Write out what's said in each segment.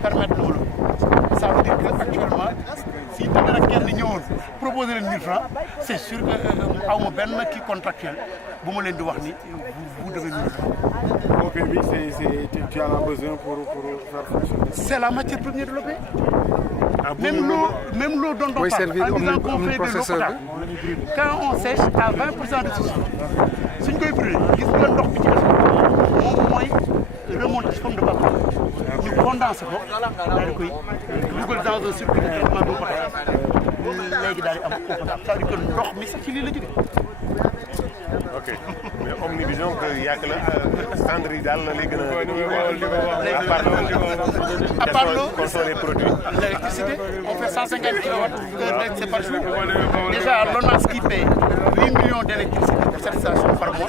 permettre loolu ça veut dire que actuellement si dara kenn ñëwoon proposer leen 1000 francs c'est sûr que aw ma benn kii contractuel bu ma leen di wax ni vous devez 1000 francs. Ok, oui, tu en as besoin pour faire fonctionner. C'est la matière première de l'eau. Même l'eau dont on parle, en disant qu'on fait de l'eau potable, quand on sèche à 20% de souci, suñ koy brûler gis nga ndox bi ci des moom mooy remonter forme de vapeur ñu condenser ko daal di koy dugal dans un circuit de traitement d'eau potable léegi daal di am eau potable ça veut dire que ndox mi sax ci lii la jógee. Ok mais Omni Vision que yàgg la standard yi daal la lay gën à part l'eau, quels sont les produits. L'électricité, on fait 150 kWh, c'est par jour. Déjà, l'ONAS qui paye 8 millions d'électricité pour cette station par mois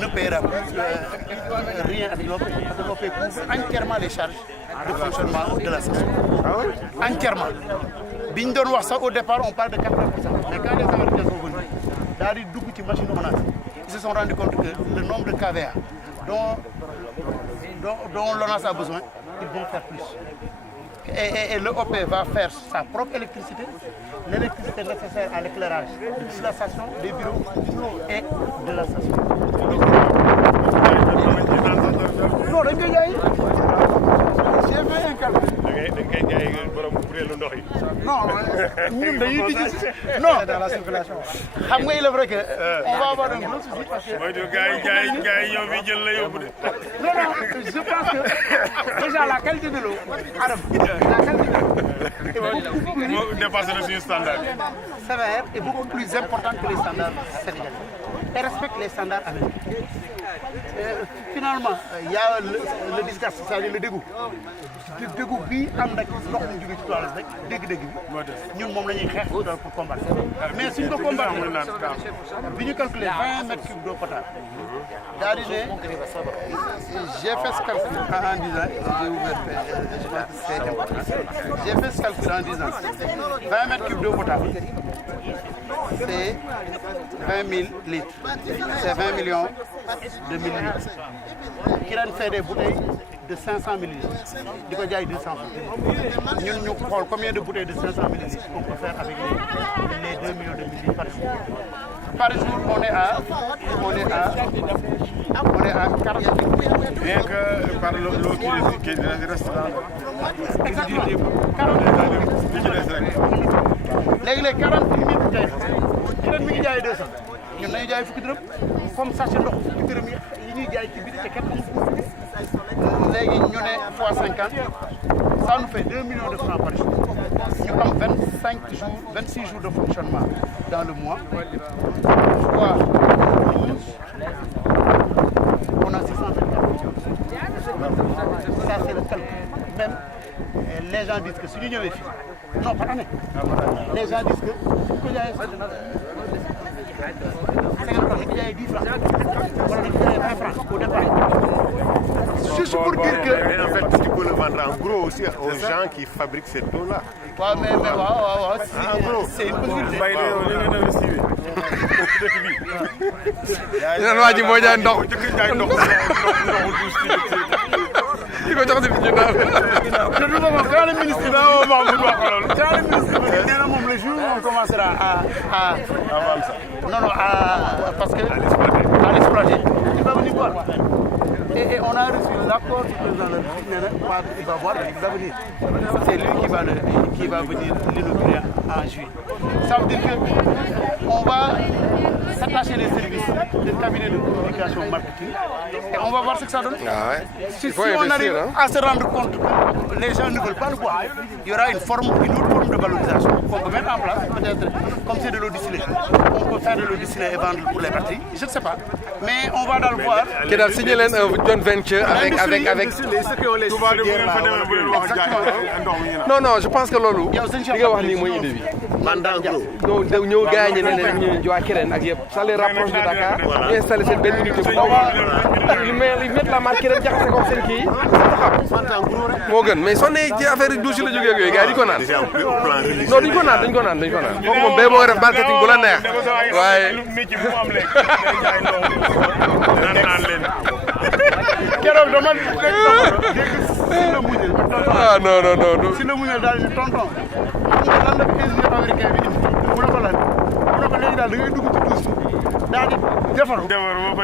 ne paiera rien avec l'OPE. Parce que l'OPE couvre entièrement les charges de fonctionnement de la station. Ah oui? Entièrement. Bindon Wassa, au départ, on parle de 80%. Mais quand les Américains sont venus, dans les doubles machines ONAS, ils se sont rendus compte que le nombre de KVA dont l'ONAS a besoin, ils vont faire plus. Et le OP va faire sa propre électricité, l'électricité nécessaire à l'éclairage de la station, des bureaux et de la station. Non, j'ai fait un calcul. Non, ñun dañuy tijji non dans la circulation. Xam nga il est vrai que on va avoir un gros souci parce que non, je pense que déjà la qualité de l'eau, Adam, la qualité de l'eau est beaucoup plus sévère et beaucoup plus importante que les standards sénégalais. Et respecte les standards américains. Finalement, il y a le disgust, c'est-à-dire le dégoût. Le dégoût bi ànd ak ndox mu jóge ci toilette rek dégg-dégg bi ñun moom la ñuy xeex pour combattre mais suñ ko combattre bi ñu calculer 20 mètres cubes d'eau potable daal di ne j'ai fait ce calcul en disant j'ai ouvert je pense que c'est important j'ai fait ce calcul en disant 20 mètres cubes d'eau potable c'est 20 000 litres c'est 20 millions de millilitres qui ren fait des bouteilles de 500 millilitres. Du coup, il y a 200 millilitres. Nous prenons combien de bouteilles de 500 millilitres qu'on peut faire avec les 2 millions de millilitres par jour. Par jour, on est à 40 millilitres. Rien que par l'eau qui reste là. Exactement. 40 millilitres. Les 40 millilitres bouteilles, qui ren mi ngi jaay 200. Ñun dañuy jaay fukki dërëm comme sachet ndox fukki dërëm yi ñuy jaay ci biir te kenn léegi ñu ne fois 50 ça nous fait 2 millions de francs par jour ñu am 26 jours de fonctionnement dans le mois fois 12 on a 650 millions. Ça c'est le calcul. Même les gens disent que si ñu ñëwee fii non par année les gens disent que suñ ko jaayee sax dina 50 francs dañ ko jaayee 10 francs wala dañ ko jaayee 20 francs au départ. Juste pour dire que. Mais en fait, tu peux le vendre en gros aussi aux gens qui fabriquent cette eau-là. waaw mais waaw en gros c'est une possibilité. Yéen waa ji moo jaay ndox di ko jox nit ñi naan. te du boobu quand le ministre bi quand le ministre bi nee na moom le jour où on commencera à non parce que à l'exploiter il va venir voir. Et on a reçu l'accord du président de la République, il va voir, il va venir. C'est lui qui va venir l'inaugurer en juillet. Ça veut dire qu'on va s'attacher les services des cabinets de communication marketing et on va voir ce que ça donne. Ah ouais. Si on arrive à se rendre compte que les gens ne veulent pas le boire, il y aura une autre forme de valorisation qu'on peut mettre en place, peut-être comme c'est de l'eau distillée. On peut faire de l'eau distillée et vendre pour les batteries, je ne sais pas. Mais on va dans le voir. Qui a signé un joint venture avec non je pense que loolu li nga wax nii mooy idée bi. Mandant gros. ñëw gaañ ne leen ñu waa Kirène ak yëpp ça les rapproche de Dakar ñu installé seen benn unité bu ndaw li mettre la marque Kirène jaxase ko seen kii moo gën mais soo nee ci affaire douche la jógee ak yooyu gars yi ko naan non dañ ko naan kooku moom bee moo def marketing bu la neex waaye keroog dama dégg si la muñal ah non non non. si la muñal daal di tonton xam nga lan la président américain bi indi mu ne ko lan mu ne ko léegi daal da ngay dugg ci douche daal di defaru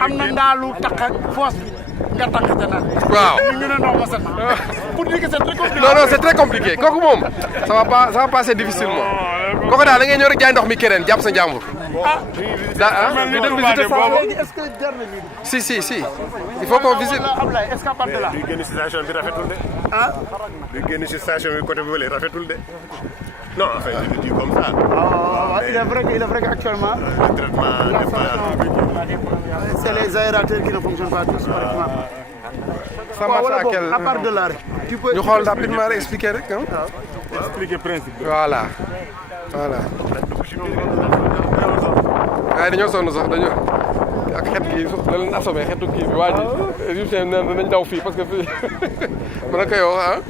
am na ndaalu takk ak foos bi nga takk ca naan waaw ñu ne ndox ma set pour dire que c'est très compliqué non non c'est très compliqué kooku moom ça va passer difficilement kooku daal da ngay ñëw rek jaay ndox mi keneen jàpp sa njàmbur ñu dem visiter ça est-ce que jar na lii si il faut qu'on visite Ablaye escapade de là duy génn si station bi rafetul de ah duy génn si station bi côté bële rafetul de non enfin je le dis comme ça il est vrai qu'actuellement le traitement n'est pas c'est les aérateurs qui ne fonctionnent pas tous correctement ça marche à quel à part de là rek tu peux ñu xool rapidement rek expliquer rek expliquer principe voilà waaye dañoo sonn sax dañoo ak xet kii da leen assommé xetu kii bi waa ji égyptien nee nañ daw fii parce que fii mën na koy wax